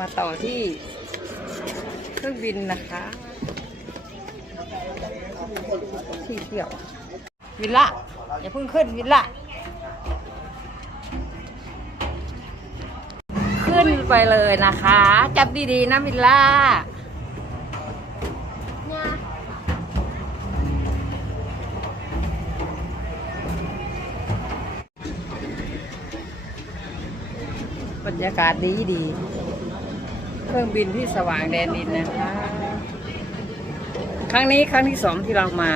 มาต่อที่เครื่องบินนะคะ ที่เที่ยววิลล่าอย่าเพิ่งขึ้นวิลล่าขึ้นไปเลยนะคะ จับดีๆนะวิลล่าบรรยากาศดีดี เครื่องบินที่สว่างแดนดินนะคะ ครั้งนี้ครั้งที่สองที่เรามา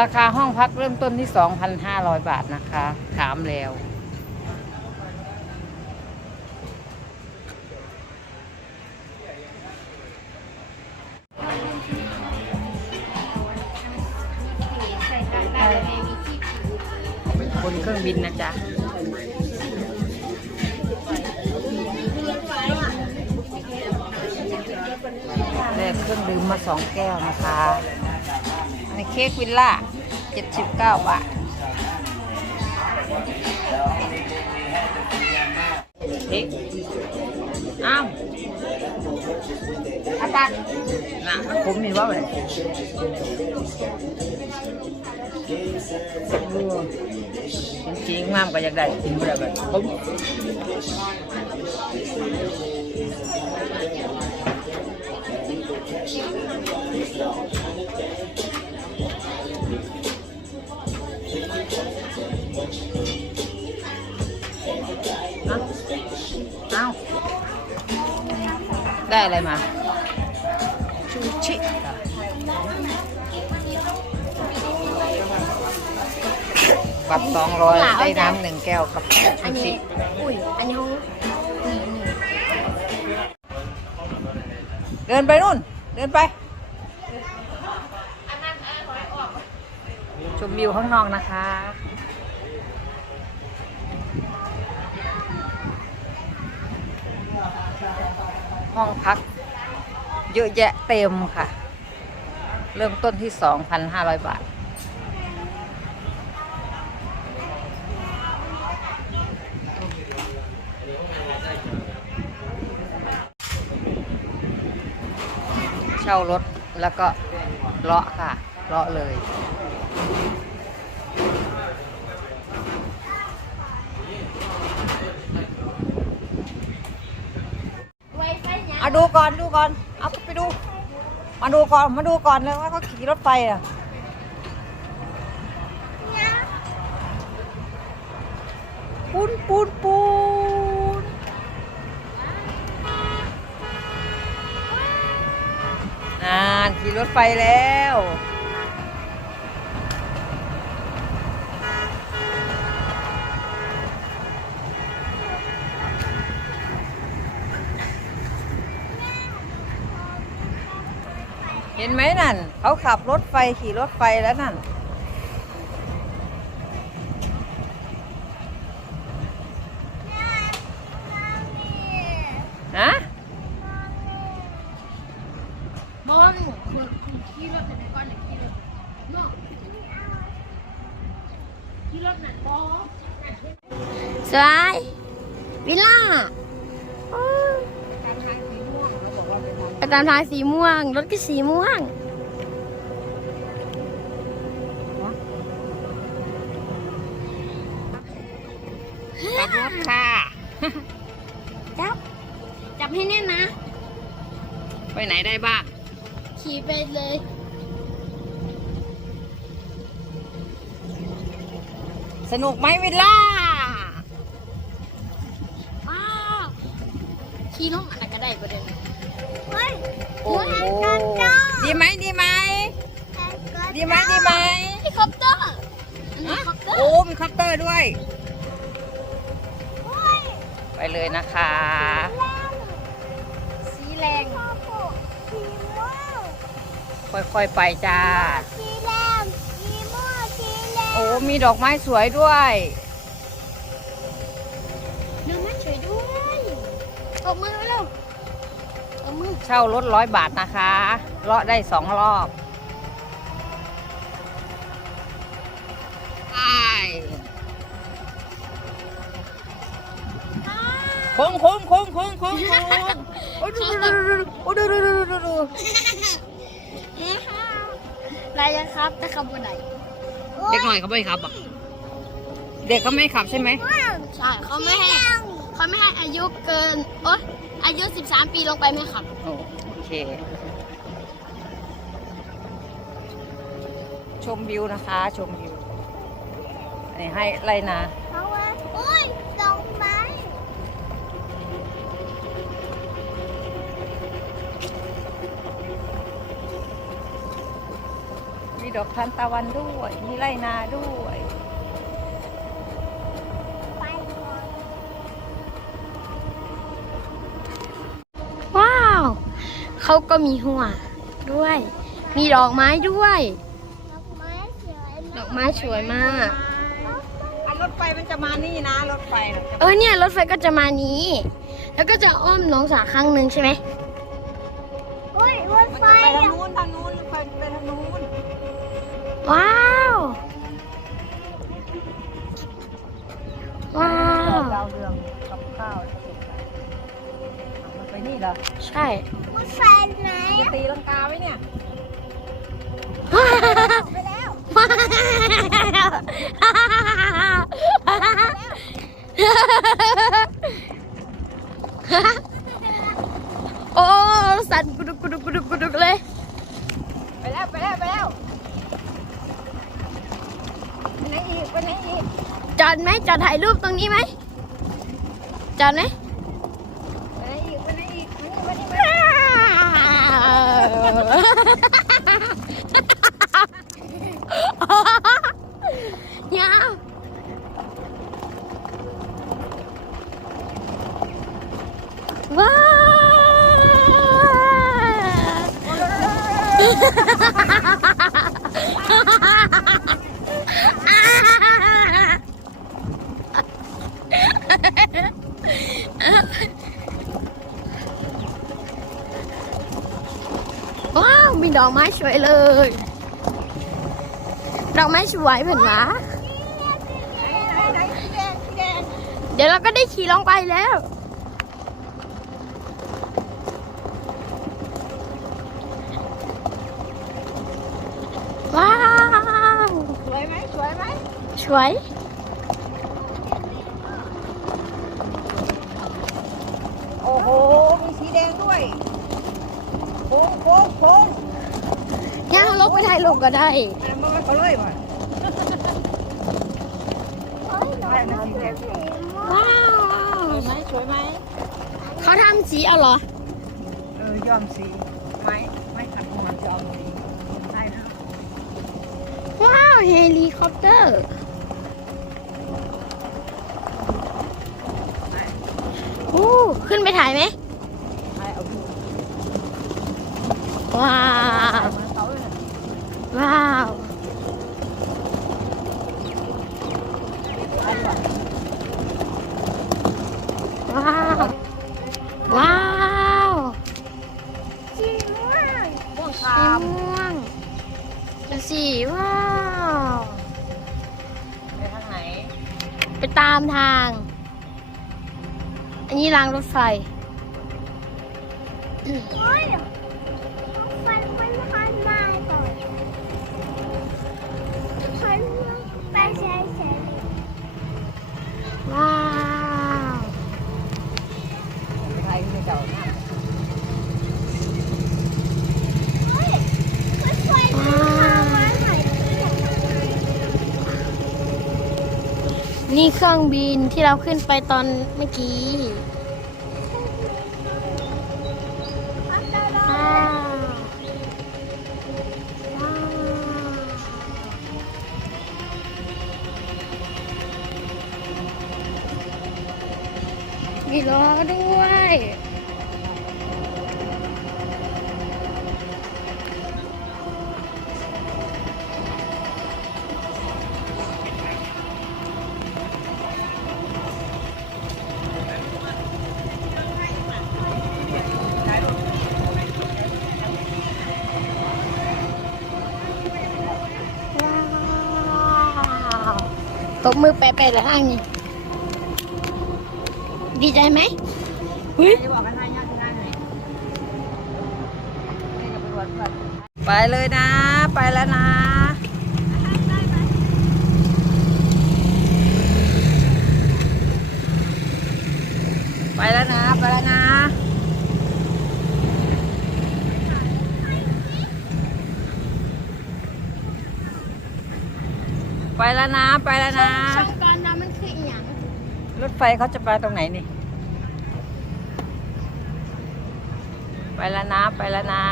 ราคาห้องพักเริ่มต้นที่ 2,500 บาทนะคะ ถามแล้ว มาสองแก้วนะคะ อันนี้เค้กวิลล่าเจ็ดสิบเก้าบาทเค้กอ้าวอาจารย์น่ะมันขมมีว่าเลยจริงๆมามก็อยากได้กินบ่ได้แบบขม เอาเอาได้อะไรมา ชูชิบัตรสองร้อยได้น้ำหนึ่งแก้วกับชูอันชินี้อุ้ยอันนี้ห้องนี่นี่เดินไปนู่น เดินไปชมวิวข้างนอกนะคะ ห้องพัก เยอะแยะเต็มค่ะ เริ่มต้นที่ 2,500 บาท เช่ารถแล้วก็เลาะค่ะเลาะเลยไวไฟยังเอาดูก่อนดูก่อน เอาไปดู มาดูก่อนมาดูก่อนเลยว่าเขาขี่รถไฟอะปูนปูนปูนนาน ขี่รถไฟแล้วเห็นไหมนั่น เขาขับรถไฟขี่รถไฟแล้วนั่น ฮะ มอนคุณคุณ ขี่รถไหนก่อนไหนขี่รถเนาะขี่รถไหนบอสวยวิลล่าไปตามทางสีม่วง รถก็สีม่วงขับรถค่ะ จับ จับให้แน่นนะ ไปไหนได้บ้าง ขี่ไปเลยสนุกไหมวิลล่าว้าวขี่น้องอะไรก็ได้ประเด็นเฮ้ยโอ้โหดีไหมดีไหมดีไหมดีไหมเฮลิคอปเตอร์เฮลิคอปเตอร์โอ้มีคอปเตอร์ด้วย ไปเลยนะคะ สีแรง ค่อยๆไปจ้า สีแรงสีม่วงสีแรงโอ้ มีดอกไม้สวยด้วยดึงมาช่วยด้วยตบมือเร็วตบมือเช่ารถร้อยบาทนะคะเลาะได้สองรอบไปโค้งโค้งโค้งโค้งโค้งโค้งโอ้ยดูดูดูดูโอ้ยดูดูดู ดูดูนายจะครับจะขับวันไหนเด็กหน่อยเขาไม่ขับอะเด็กเขาไม่ขับใช่ไหมใช่เขาไม่ให้เขาไม่ให้อายุเกินโอ๊ยอายุ 13 ปีลงไปไม่ขับโอโอเค ชมวิวนะคะ ชมวิวอันนี้ให้ไรนาเพราะว่าโอ้ยดอกไม้มี ดอกทานตะวันด้วย มีไรนาด้วย ว้าว เขาก็มีหัวด้วย มีดอกไม้ด้วย ดอกไม้สวยมากรถไฟมันจะมานี่นะรถไฟน่ะเออเนี่ยรถไฟก็จะมานี้ แล้วก็จะอ้อมหนองสาครั้งหนึ่งใช่ไหมโอ้ยรถมันไฟจะไปทางนู้นทางนู้นรถไฟไปทางนู้น ว้าว ว้าวดาวเรืองกับข้าวมันไปนี่เหรอใช่รถไฟไหนจะตีลังกาไว้เนี่ยไปแล้วโอ้สั่นกุดุกกุดุกกุดุกกุดุกเลย ไปแล้วไปแล้วไปแล้ว ไปไหนอีกไปไหนอีกจอดไหมจอดถ่ายรูปตรงนี้ไหมจอดไหมไปไหนอีกไปไหนอีกมานี่มานี่มานี่ยาวว้าวว้าว มีด อกไม้สวยเลยดอกไม้สวยเหมือนวะไหนไหนสีแดงสีแดงเดี๋ยวเราก็ได้ขี่ลงไปแล้ว ว้าว สวยไหมสวยไหมสวยโอ้โห มีสีแดงด้วยโค้งโค้งโค้ง ย่างลงไปถ่ายลงก็ได้แต่มันไม่เขาเลยว่ะใช่มันสีแดงว้าวสวยไหมสวยไหมเขาทำสีเอาเหรอ เออยอมสีไม้ไม้ขัดหัวยอมสีใช่นะว้าวเฮลิคอปเตอร์โอ้ขึ้นไปถ่ายไหมใช่เอาดูว้าว เหมือนเขาเลย ว้าวใช่ป่ะว้าว ว้าวสีม่วงม่วงสีคามม่วงดูสิว้าว ไปทางไหนไปตามทาง อันนี้รางรถไฟ โอ้ยรถไฟมันพันมาก่อนพันไปใช้ใช้ ว้าว ไปไทยที่เจ้าหน้า เฮ้ยรถไฟมันพามาไหนอยากทำไง นี่ เครื่องบินที่เราขึ้นไปตอนเมื่อกี้ บมือแปะๆเลยห้างนี้ดีใจไหมเฮ้ยไปเลยนะ ไปแล้วนะ ไปแล้วนะ ไปแล้วนะ ไป แล้วนะ ไปแล้วนะ ช่องการดำมันคืออีหยังรถไฟเขาจะไปตรงไหนนี่ ไปแล้วนะ ไปแล้วนะ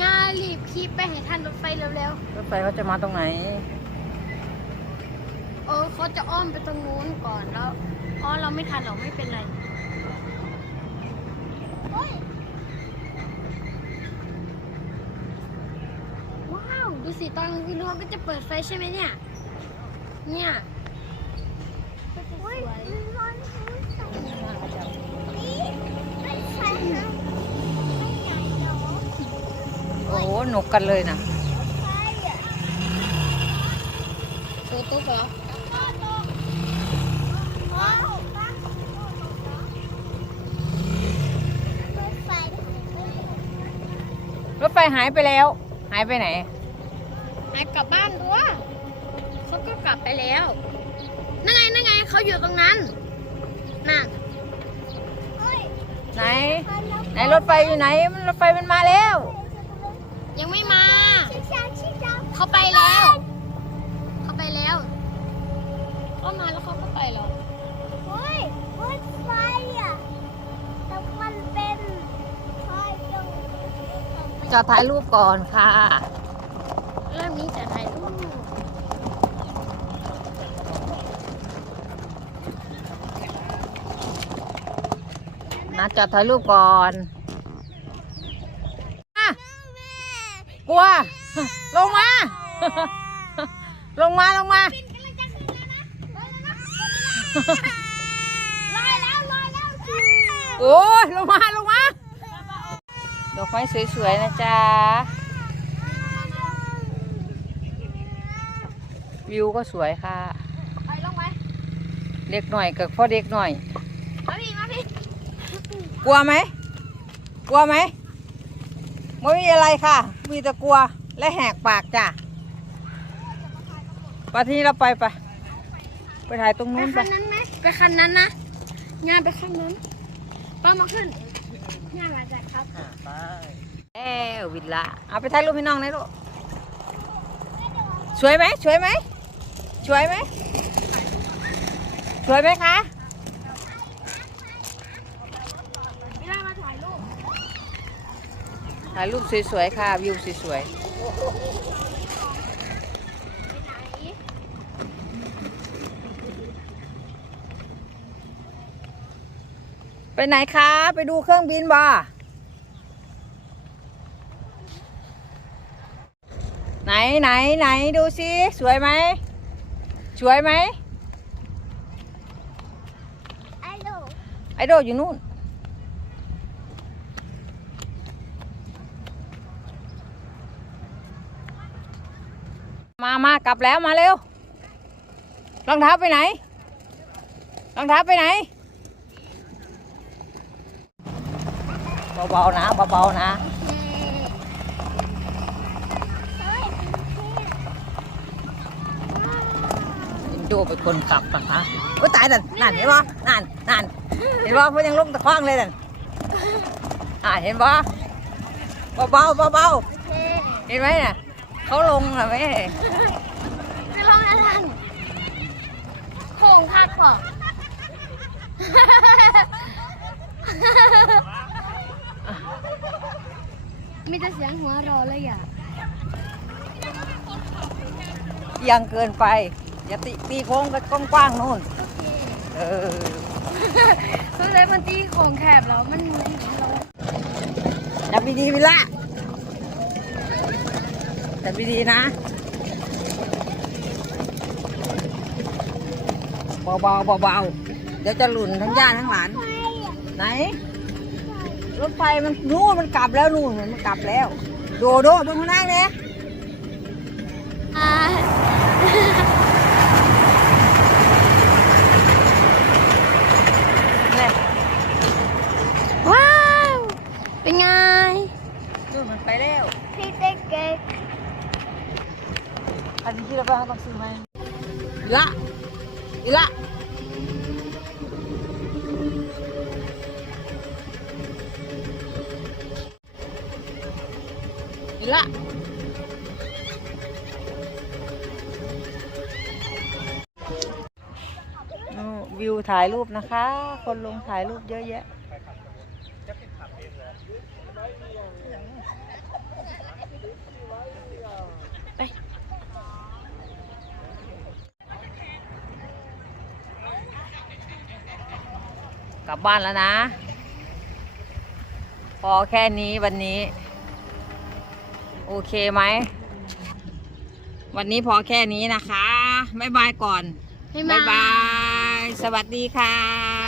ย่ารีบขี่ไปให้ทันรถไฟเร็วรถไฟเขาจะมาตรงไหน ๆ เออเขาจะอ้อมไปตรงนู้นก่อนแล้ว อ๋อเราไม่ทันหรอกไม่เป็นไรว้าว ดูสิตอนกลางคืนเขาก็จะเปิดไฟใช่ไหมเนี่ย เนี่ยก็จะสวยร้อนรู้สึกนี่ไม่ใช่นะไม่ใหญ่หรอโอ้โหหนุกกันเลยนะใช่อะโฟตุ๊กเหรอว้าวรถไฟรถไฟหายไปแล้ว หายไปไหน หายกลับบ้านด้วยเขา ก็กลับไปแล้ว นั่นไงนั่นไงเขาอยู่ตรงนั้น น่ะเฮ้ยไหน ไหนรถไฟอยู่ไหน มันรถไฟมันมาแล้ว ยังไม่มาชิชาชิชาเขาไปแล้ว เขาไปแล้วเขามาแล้วเขาก็ไปแล้วเฮ้ยรถไฟอะแต่มันเป็นไฟตรงจอดถ่ายรูปก่อนค่ะ เริ่มนี้จะถ่ายรูป นะจอดถ่ายรูปก่อนอะกลัว ลงมา ลงมาลงมาลอยแล้วลอยแล้วโอ้ยลงมาลงมา ดอกไม้สวยๆนะจ๊ะ วิวก็สวยค่ะ ไปลงไปเด็กหน่อยกับพ่อเด็กหน่อย มาพี่มาพี่ กลัวไหม กลัวไหมไม่มีอะไรค่ะ มีแต่กลัวและแหกปากจ้ะไปที่เราไปไป ไปถ่ายตรงไปนู้นไปคันนั้นไหมไปคันนั้นนะงานไปคันนั้นป้ามาขึ้นงานมาจากครับไปเอ้ววิลล่าเอาไปถ่ายรูปให้น้องหน่อยลูกสวยไหมสวยไหมสวยไหมสวยไหมคะ ไม่ได้มาถ่ายรูป ถ่ายรูปสวยๆค่ะ วิวสวยไปไหนๆไปไหนคะ ไปดูเครื่องบินบ่ไหนไหนไหนดูสิ สวยไหม สวยไหม ไอ้ดูไอโดอยู่นู่น มามากลับแล้วมาเร็วรองเท้าไปไหนรองเท้าไปไหนเบาๆนะเบาๆนะเฮ้ยอินโดเป็นคนขับนะคะโอ้ยตายนั่นนั่นเห็นปะนั่นนั่นเห็นปะเพื่อนยังลงตะคว้างเลยนั่นอ่าเห็นปะเบาๆเบาๆเห็นไหมน่ะ เขาลงนะแม่ไปลองอะไรกันโค้งคักเปล่ามีแต่เสียงหัวเรอเลยอะยังเกินไป อย่าตีตีโค้งไปกว้างๆนู่นเออคือเลยมันตีโค้งแคบแล้วมันมันเราจับดีๆวิลล่า แต่ดีนะ เบาๆเบาๆเดี๋ยวจะหลุนทั้งย่าทั้งหลาน ไหน รถไฟมันนู่นมันกลับแล้วนู่นมันกลับแล้ว โดโดเบื้องล่างเนี่ยว้าว เป็นไงดูมันไปแล้ว พี่เจ๊ก อันนี้ที่เราไปเราต้องซื้อไหมอีละอีละอีละนู่นวิวถ่ายรูปนะคะ คนลงถ่ายรูปเยอะแยะ ลับบ้านแล้วนะ พอแค่นี้วันนี้ โอเคไหม วันนี้พอแค่นี้นะคะ บ๊ายบายก่อน บ๊ายบ๊ายบาบายยสวัสดีค่ะ